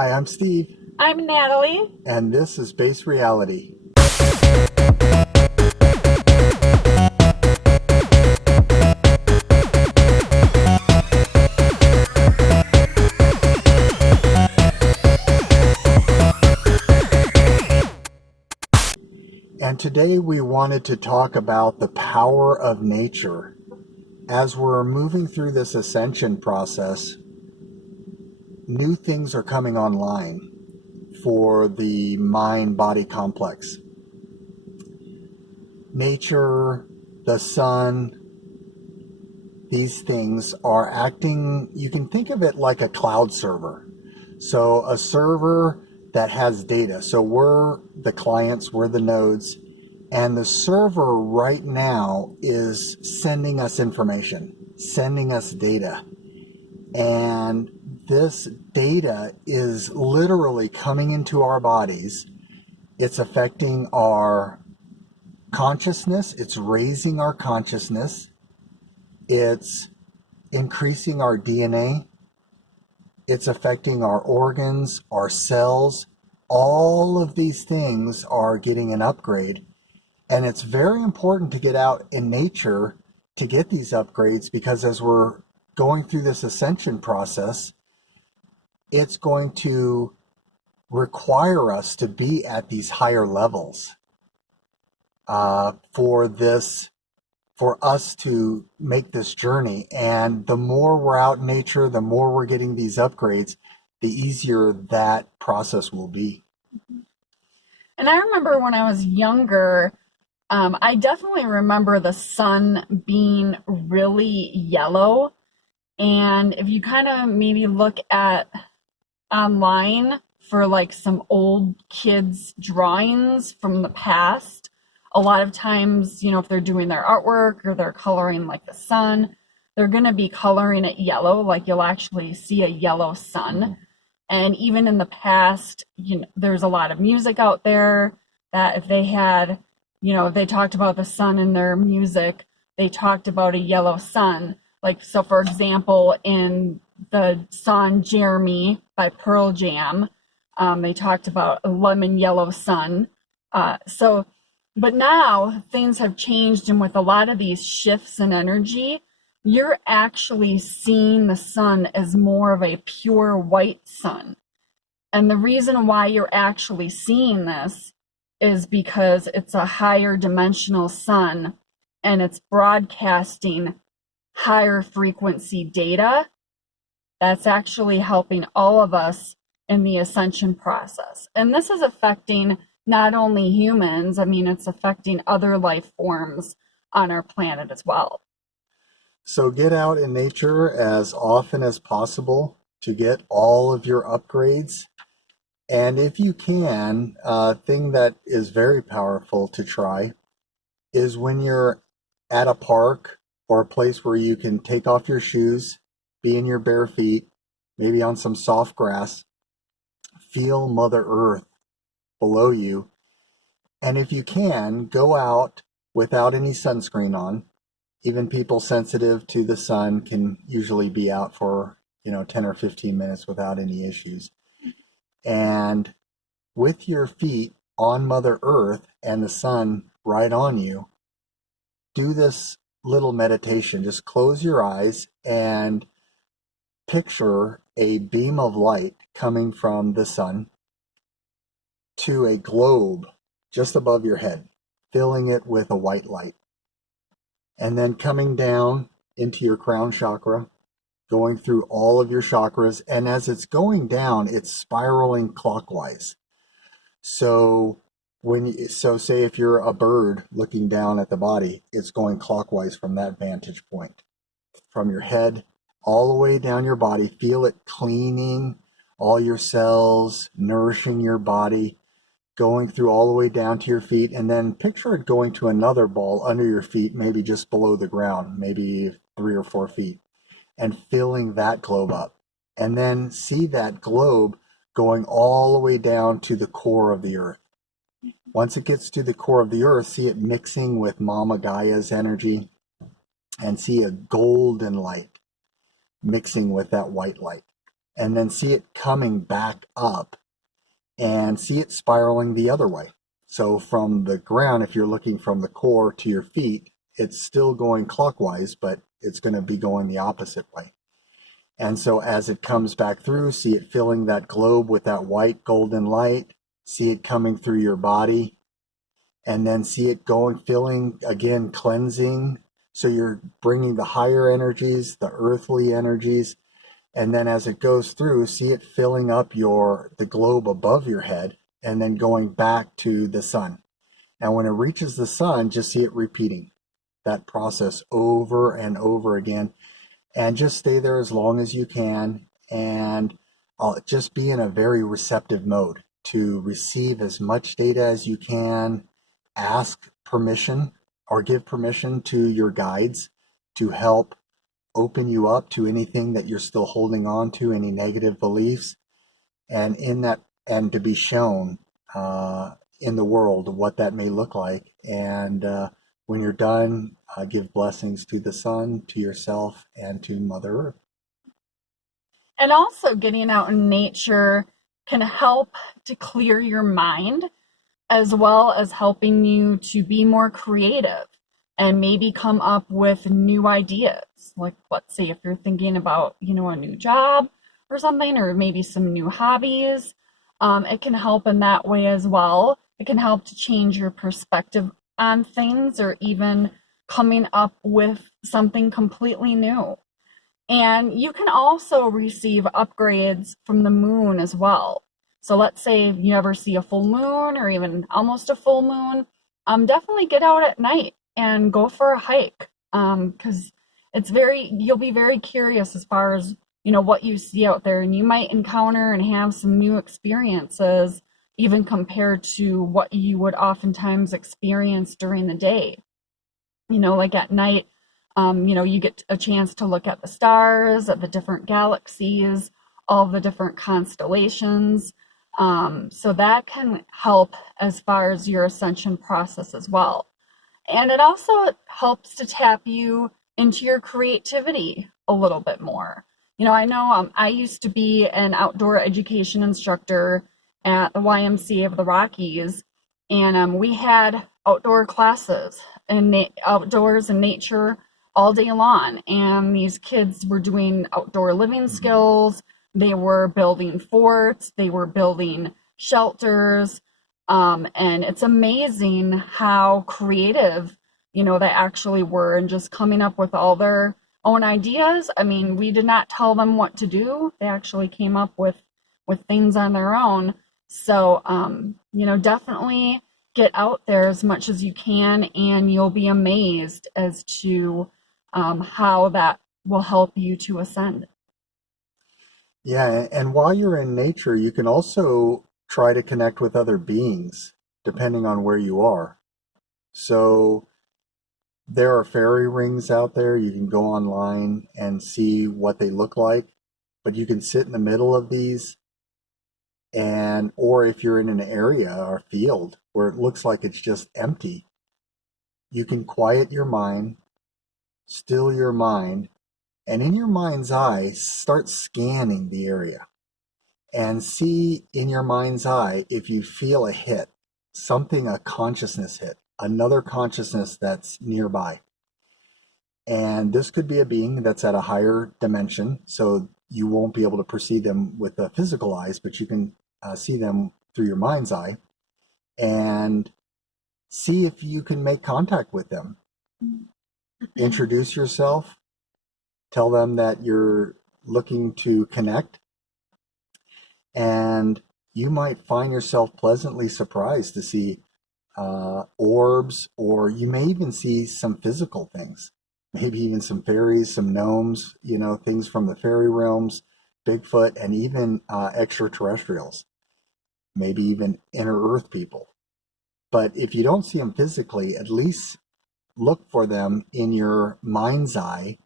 Hi, I'm Steve, I'm Natalie. and this is Base Reality. And today we wanted to talk about the power of nature. As we're moving through this ascension process, new things are coming online for the mind-body complex. Nature, the sun, these things are acting, you can think of it like a cloud server. So a server that has data. So we're the clients, we're the nodes, and the server right now is sending us information, sending us data. And this data is literally coming into our bodies. It's affecting our consciousness. It's raising our consciousness. It's increasing our DNA. It's affecting our organs, our cells. All of these things are getting an upgrade. And it's very important to get out in nature to get these upgrades, because as we're going through this ascension process, it's going to require us to be at these higher levels for us to make this journey. And the more we're out in nature, the more we're getting these upgrades, the easier that process will be. And I remember when I was younger, I definitely remember the sun being really yellow. And if you kind of maybe look at online for like some old kids' drawings from the past, a lot of times, if they're doing their artwork or they're coloring like the sun, they're going to be coloring it yellow, like you'll actually see a yellow sun. And even in the past, there's a lot of music out there that if they had, if they talked about the sun in their music, they talked about a yellow sun. Like, so for example, in the song Jeremy by Pearl Jam, they talked about a lemon yellow sun. But now things have changed, and with a lot of these shifts in energy, you're actually seeing the sun as more of a pure white sun. And the reason why you're actually seeing this is because it's a higher dimensional sun, and it's broadcasting higher frequency data that's actually helping all of us in the ascension process. And this is affecting not only humans, it's affecting other life forms on our planet as well. So get out in nature as often as possible to get all of your upgrades. And if you can, a thing that is very powerful to try is when you're at a park or a place where you can take off your shoes, be in your bare feet, maybe on some soft grass, feel Mother Earth below you. And if you can, go out without any sunscreen on. Even people sensitive to the sun can usually be out for, 10 or 15 minutes without any issues. And with your feet on Mother Earth and the sun right on you, do this little meditation. Just close your eyes and picture a beam of light coming from the sun to a globe just above your head, filling it with a white light. And then coming down into your crown chakra, going through all of your chakras. And as it's going down, it's spiraling clockwise. So say if you're a bird looking down at the body, it's going clockwise from that vantage point. From your head all the way down your body, feel it cleaning all your cells, nourishing your body, going through all the way down to your feet, and then picture it going to another ball under your feet, maybe just below the ground, maybe 3 or 4 feet, and filling that globe up. And then see that globe going all the way down to the core of the earth. Once it gets to the core of the earth, see it mixing with Mama Gaia's energy, and see a golden light mixing with that white light. and then see it coming back up and see it spiraling the other way. So from the ground, if you're looking from the core to your feet, it's still going clockwise, but it's going to be going the opposite way. And so as it comes back through, see it filling that globe with that white golden light, see it coming through your body, and then see it going, filling again, cleansing. So you're bringing the higher energies, the earthly energies, and then as it goes through, see it filling up the globe above your head and then going back to the sun. And when it reaches the sun, just see it repeating that process over and over again. And just stay there as long as you can. And just be in a very receptive mode to receive as much data as you can. Ask permission or give permission to your guides to help open you up to anything that you're still holding on to, any negative beliefs, and to be shown in the world what that may look like. And when you're done, give blessings to the sun, to yourself, and to Mother Earth. And also, getting out in nature can help to clear your mind, as well as helping you to be more creative and maybe come up with new ideas. Like, let's say if you're thinking about, a new job or something, or maybe some new hobbies, it can help in that way as well. It can help to change your perspective on things, or even coming up with something completely new. And you can also receive upgrades from the moon as well. So let's say you ever see a full moon or even almost a full moon, definitely get out at night and go for a hike, because you'll be very curious as far as, what you see out there, and you might encounter and have some new experiences, even compared to what you would oftentimes experience during the day. Like at night, you get a chance to look at the stars, at the different galaxies, all the different constellations. So that can help as far as your ascension process as well. And it also helps to tap you into your creativity a little bit more. I know I used to be an outdoor education instructor at the YMCA of the Rockies, and we had outdoor classes and outdoors and nature all day long. And these kids were doing outdoor living skills. They were building forts. They were building shelters. And it's amazing how creative, they actually were, and just coming up with all their own ideas. I mean, we did not tell them what to do. They actually came up with things on their own. So, definitely get out there as much as you can, and you'll be amazed as to how that will help you to ascend. Yeah, and while you're in nature, you can also try to connect with other beings, depending on where you are. So there are fairy rings out there. You can go online and see what they look like, but you can sit in the middle of these, or if you're in an area or field where it looks like it's just empty, you can quiet your mind, still your mind, and in your mind's eye, start scanning the area and see in your mind's eye if you feel a hit, a consciousness hit, another consciousness that's nearby. And this could be a being that's at a higher dimension, so you won't be able to perceive them with the physical eyes, but you can see them through your mind's eye, and see if you can make contact with them. Introduce yourself, tell them that you're looking to connect, and you might find yourself pleasantly surprised to see orbs, or you may even see some physical things, maybe even some fairies, some gnomes, things from the fairy realms, Bigfoot, and even extraterrestrials, maybe even inner earth people. But if you don't see them physically, at least look for them in your mind's eye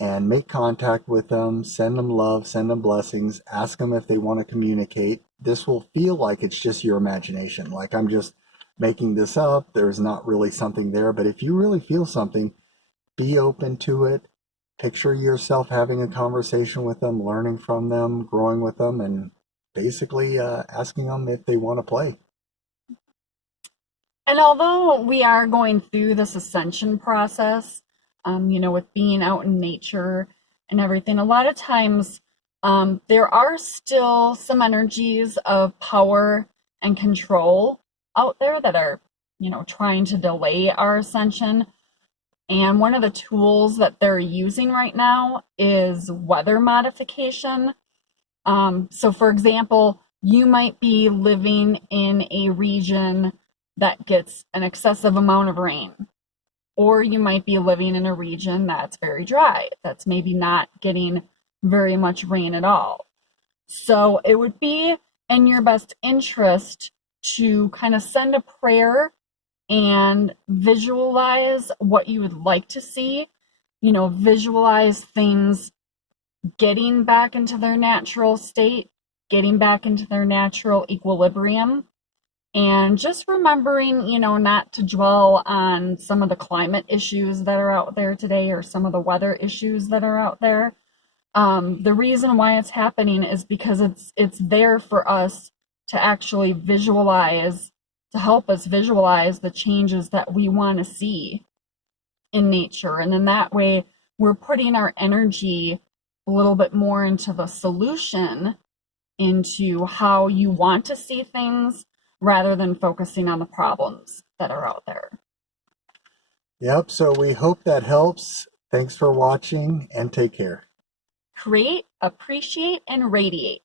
and make contact with them, send them love, send them blessings, ask them if they want to communicate. This will feel like it's just your imagination, like I'm just making this up. There's not really something there. But if you really feel something, be open to it, picture yourself having a conversation with them, learning from them, growing with them, and basically asking them if they want to play. And although we are going through this ascension process, with being out in nature and everything, a lot of times there are still some energies of power and control out there that are, trying to delay our ascension. And one of the tools that they're using right now is weather modification. So, for example, you might be living in a region that gets an excessive amount of rain, or you might be living in a region that's very dry, that's maybe not getting very much rain at all. So it would be in your best interest to kind of send a prayer and visualize what you would like to see, visualize things getting back into their natural state, getting back into their natural equilibrium. And just remembering, not to dwell on some of the climate issues that are out there today or some of the weather issues that are out there. The reason why it's happening is because it's there for us to actually visualize, to help us visualize the changes that we want to see in nature. And then that way we're putting our energy a little bit more into the solution, into how you want to see things, rather than focusing on the problems that are out there. Yep, so we hope that helps. Thanks for watching and take care. Create, appreciate, and radiate.